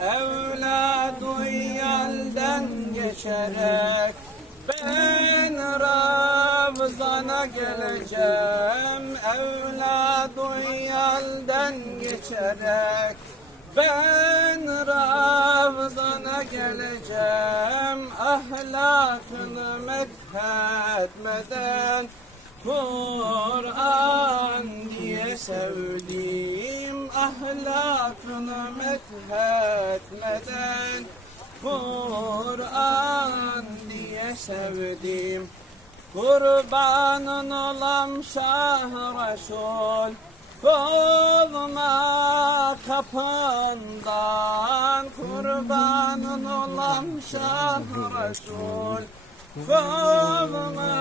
Evladı yelden geçerek ben Ravzana geleceğim. Evladı yelden geçerek ben Ravzana geleceğim. Ahlakını methetmeden Kur'an Ahlakını methetmeden Kur'an diye sevdim. Kurbanın olam Şah Resul Kovma kapından. Kurbanın olam Şah Resul Kovma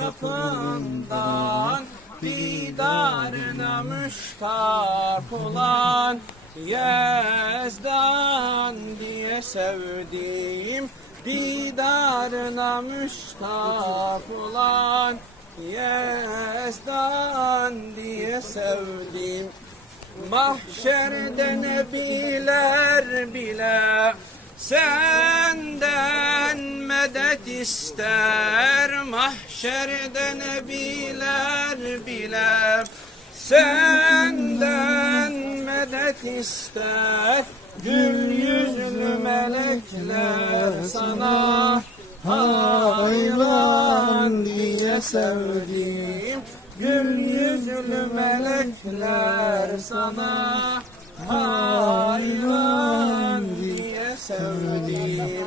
kapından Didarına müştak olan Yezdan diye sevdim Didarına müştak olan Yezdan diye sevdim Mahşerde nebiler bile medet ister Mahşerde nebiler bile. Senden medet ister Gül yüzlü melekler sana. Hayran diye sevdim Gül yüzlü melekler sana. Hayran diye sevdim